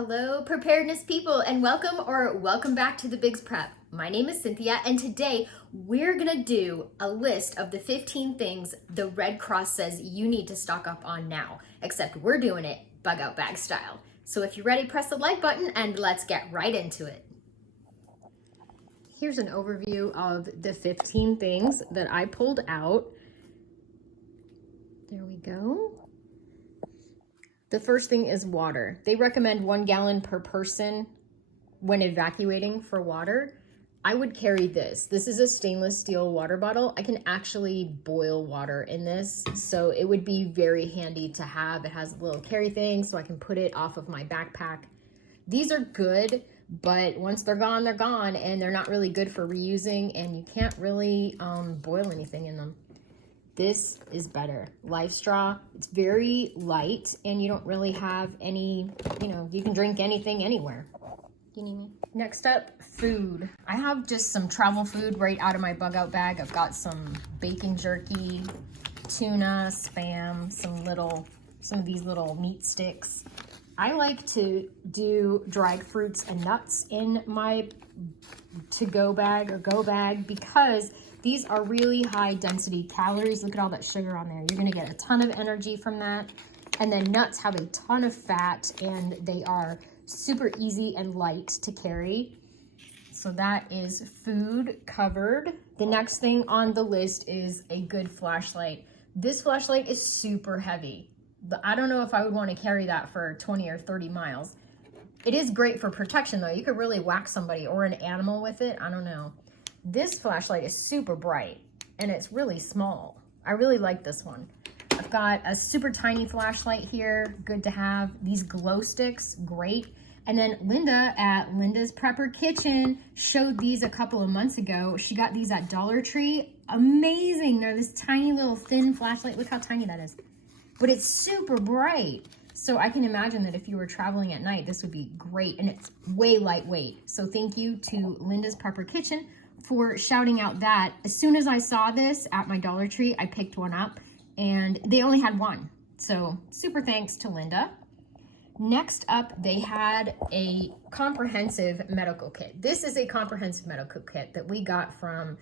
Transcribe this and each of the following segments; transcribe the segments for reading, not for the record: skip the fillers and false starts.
Hello, preparedness people, and welcome back to the Bigs Prep. My name is Cynthia, and today we're gonna do a list of the 15 things the Red Cross says you need to stock up on now, except we're doing it bug out bag style. So if you're ready, press the like button and let's get right into it. Here's an overview of the 15 things that I pulled out. There we go. The first thing is water. They recommend 1 gallon per person when evacuating for water. I would carry this. This is a stainless steel water bottle. I can actually boil water in this, so it would be very handy to have. It has a little carry thing, so I can put it off of my backpack. These are good, but once they're gone, and they're not really good for reusing, and you can't really boil anything in them. This is better. Life Straw. It's very light and you don't really have any, you can drink anything anywhere. You need me? Next up, food. I have just some travel food right out of my bug out bag. I've got some bacon jerky, tuna, Spam, some of these little meat sticks. I like to do dried fruits and nuts in my to-go bag or go bag because these are really high density calories. Look at all that sugar on there. You're gonna get a ton of energy from that. And then nuts have a ton of fat and they are super easy and light to carry. So that is food covered. The next thing on the list is a good flashlight. This flashlight is super heavy. I don't know if I would want to carry that for 20 or 30 miles. It is great for protection though. You could really whack somebody or an animal with it. I don't know. This flashlight is super bright and it's really small. I really like this one. I've got a super tiny flashlight here, good to have. These glow sticks, great. And then Linda at Linda's Prepper Kitchen showed these a couple of months ago. She got these at Dollar Tree. Amazing. They're this tiny little thin flashlight. Look how tiny that is. But it's super bright. So I can imagine that if you were traveling at night, this would be great. And it's way lightweight. So thank you to Linda's Prepper Kitchen for shouting out that. As soon as I saw this at my Dollar Tree, I picked one up and they only had one. So super thanks to Linda. Next up, they had a comprehensive medical kit. This is a comprehensive medical kit that we got from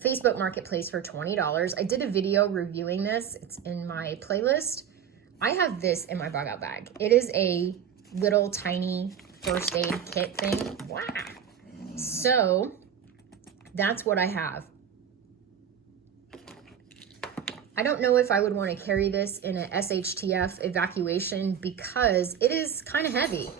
Facebook Marketplace for $20. I did a video reviewing this. It's in my playlist. I have this in my bug out bag. It is a little tiny first aid kit thing. Wow. So that's what I have. I don't know if I would want to carry this in an SHTF evacuation because it is kind of heavy.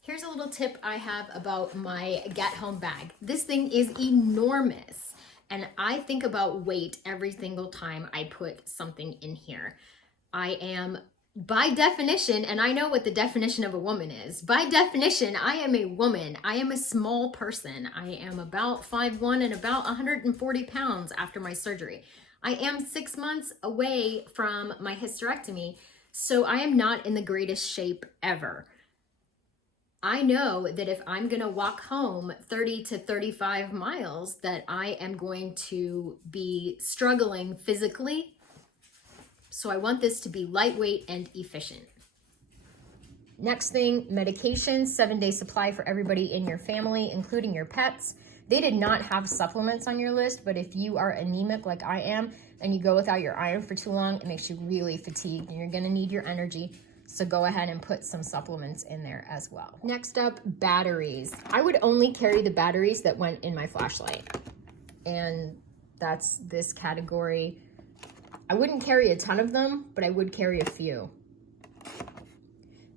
Here's a little tip I have about my Get Home bag. This thing is enormous and I think about weight every single time I put something in here. I am, by definition, and I know what the definition of a woman is. By definition, I am a woman. I am a small person. I am about 5'1" and about 140 pounds after my surgery. I am 6 months away from my hysterectomy, so I am not in the greatest shape ever. I know that if I'm gonna walk home 30 to 35 miles, that I am going to be struggling physically. So I want this to be lightweight and efficient. Next thing, medication, 7-day supply for everybody in your family, including your pets. They did not have supplements on your list, but if you are anemic like I am and you go without your iron for too long, it makes you really fatigued and you're gonna need your energy. So go ahead and put some supplements in there as well. Next up, batteries. I would only carry the batteries that went in my flashlight. And that's this category. I wouldn't carry a ton of them, but I would carry a few.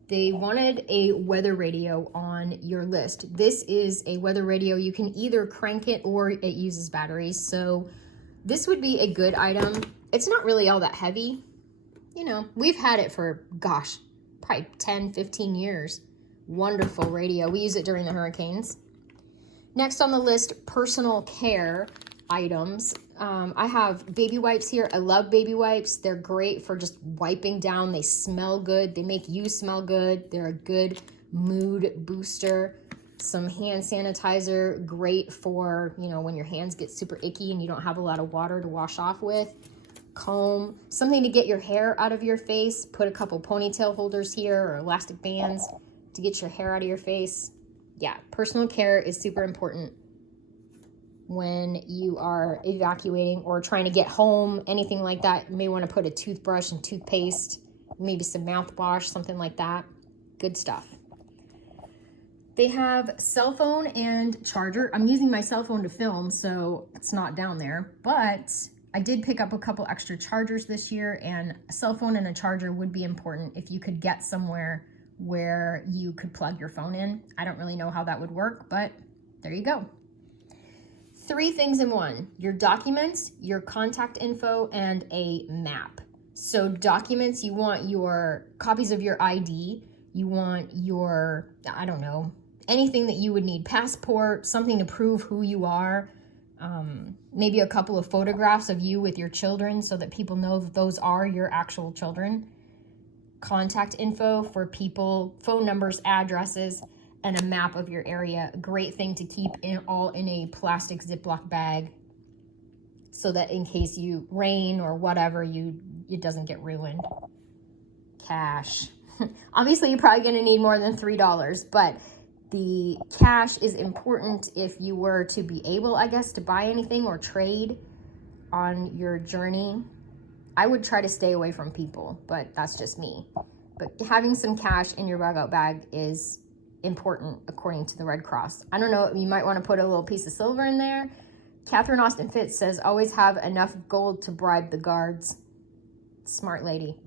They wanted a weather radio on your list. This is a weather radio. You can either crank it or it uses batteries. So this would be a good item. It's not really all that heavy. We've had it for, gosh, probably 10, 15 years. Wonderful radio. We use it during the hurricanes. Next on the list, personal care items. I have baby wipes here. I love baby wipes. They're great for just wiping down. They smell good. They make you smell good. They're a good mood booster. Some hand sanitizer, great for, when your hands get super icky and you don't have a lot of water to wash off with. Comb, something to get your hair out of your face. Put a couple ponytail holders here or elastic bands. to get your hair out of your face. Yeah, personal care is super important when you are evacuating or trying to get home, anything like that. You may want to put a toothbrush and toothpaste, maybe some mouthwash, something like that. Good stuff. They have cell phone and charger. I'm using my cell phone to film, so it's not down there, but I did pick up a couple extra chargers this year, and a cell phone and a charger would be important if you could get somewhere where you could plug your phone in. I don't really know how that would work, but there you go. 3 things in one: your documents, your contact info, and a map. So documents, you want your copies of your ID, you want your, I don't know, anything that you would need, passport, something to prove who you are, maybe a couple of photographs of you with your children so that people know that those are your actual children. Contact info for people, phone numbers, addresses, and a map of your area. A great thing to keep all in a plastic Ziploc bag so that in case you rain or whatever, it doesn't get ruined. Cash. Obviously, you're probably going to need more than $3, but the cash is important if you were to be able, I guess, to buy anything or trade on your journey. I would try to stay away from people, but that's just me. But having some cash in your bug out bag is important according to the Red Cross. I don't know, you might want to put a little piece of silver in there. Catherine Austin Fitz says, always have enough gold to bribe the guards. Smart lady.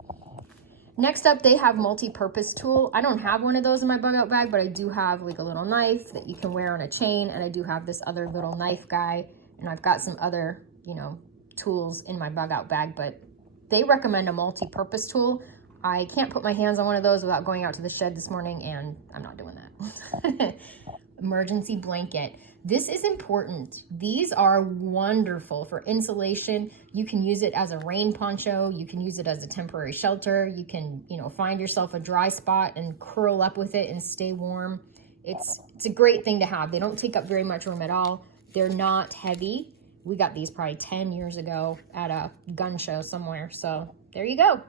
Next up, they have multi-purpose tool. I don't have one of those in my bug out bag, but I do have like a little knife that you can wear on a chain, and I do have this other little knife guy, and I've got some other, tools in my bug out bag, but they recommend a multi-purpose tool. I can't put my hands on one of those without going out to the shed this morning, and I'm not doing that. Emergency blanket. This is important. These are wonderful for insulation. You can use it as a rain poncho. You can use it as a temporary shelter. You can, find yourself a dry spot and curl up with it and stay warm. It's a great thing to have. They don't take up very much room at all. They're not heavy. We got these probably 10 years ago at a gun show somewhere. So there you go.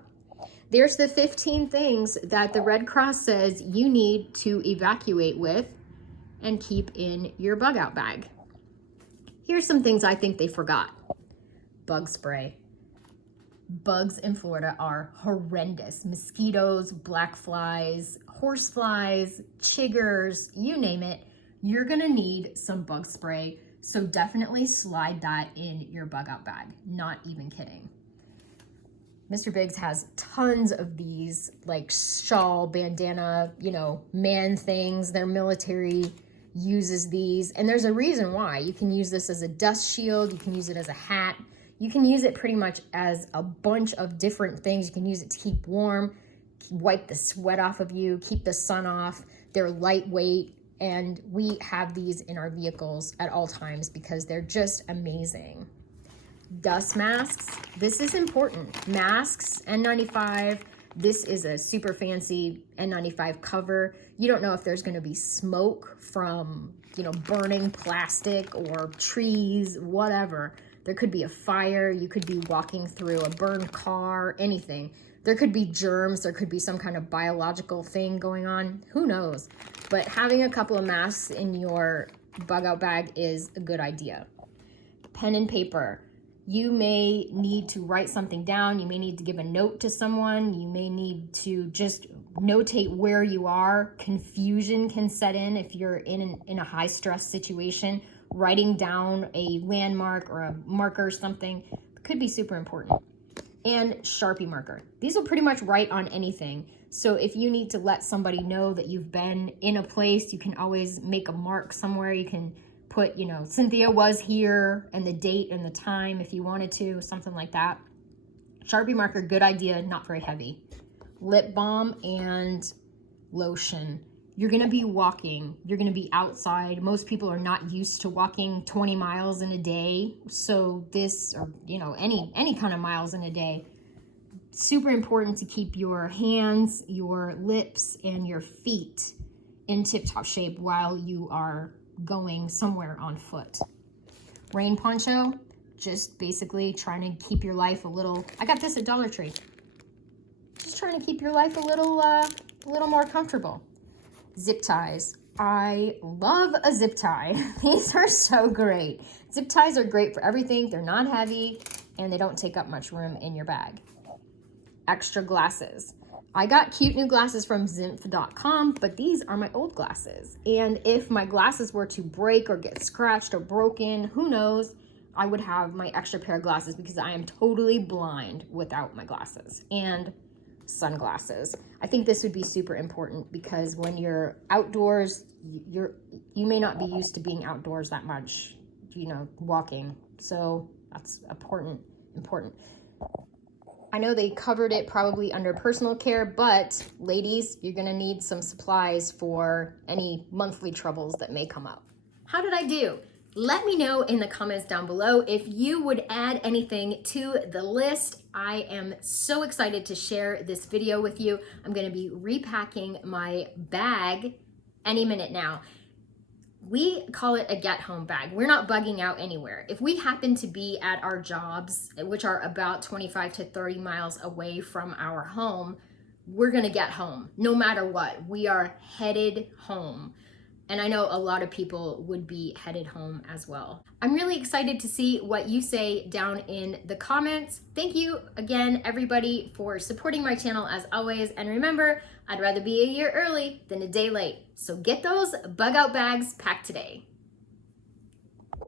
There's the 15 things that the Red Cross says you need to evacuate with and keep in your bug out bag. Here's some things I think they forgot. Bug spray. Bugs in Florida are horrendous. Mosquitoes, black flies, horse flies, chiggers, you name it. You're gonna need some bug spray. So definitely slide that in your bug out bag. Not even kidding. Mr. Biggs has tons of these, like shawl, bandana, man things. Their military uses these, and there's a reason why. You can use this as a dust shield. You can use it as a hat. You can use it pretty much as a bunch of different things. You can use it to keep warm, wipe the sweat off of you, keep the sun off. They're lightweight, and we have these in our vehicles at all times because they're just amazing. Dust masks. This is important. Masks, N95. This is a super fancy N95 cover. You don't know if there's going to be smoke from, burning plastic or trees, whatever. There could be a fire. You could be walking through a burned car, anything. There could be germs. There could be some kind of biological thing going on. Who knows? But having a couple of masks in your bug out bag is a good idea. Pen and paper. You may need to write something down. You may need to give a note to someone. You may need to just notate where you are. Confusion can set in if you're in a high stress situation. Writing down a landmark or a marker or something could be super important. And Sharpie marker. These will pretty much write on anything. So if you need to let somebody know that you've been in a place, you can always make a mark somewhere. You can put, Cynthia was here and the date and the time if you wanted to, something like that. Sharpie marker, good idea, not very heavy. Lip balm and lotion. You're gonna be walking, you're gonna be outside. Most people are not used to walking 20 miles in a day. So this, or any kind of miles in a day, super important to keep your hands, your lips, and your feet in tip-top shape while you are going somewhere on foot. Rain poncho, just basically trying to keep your life a little, I got this at Dollar Tree. Just trying to keep your life a little more comfortable. Zip ties. I love a zip tie. These are so great. Zip ties are great for everything. They're not heavy and they don't take up much room in your bag. Extra glasses. I got cute new glasses from zinf.com, but these are my old glasses. And if my glasses were to break or get scratched or broken, who knows, I would have my extra pair of glasses because I am totally blind without my glasses. And sunglasses. I think this would be super important because when you're outdoors, you may not be used to being outdoors that much, you know, walking. So that's important. I know they covered it probably under personal care, but ladies, you're gonna need some supplies for any monthly troubles that may come up. How did I do? Let me know in the comments down below if you would add anything to the list. I am so excited to share this video with you. I'm gonna be repacking my bag any minute now. We call it a get home bag. We're not bugging out anywhere. If we happen to be at our jobs, which are about 25 to 30 miles away from our home, we're gonna get home no matter what. We are headed home. And I know a lot of people would be headed home as well. I'm really excited to see what you say down in the comments. Thank you again, everybody, for supporting my channel as always. And remember, I'd rather be a year early than a day late. So get those bug out bags packed today.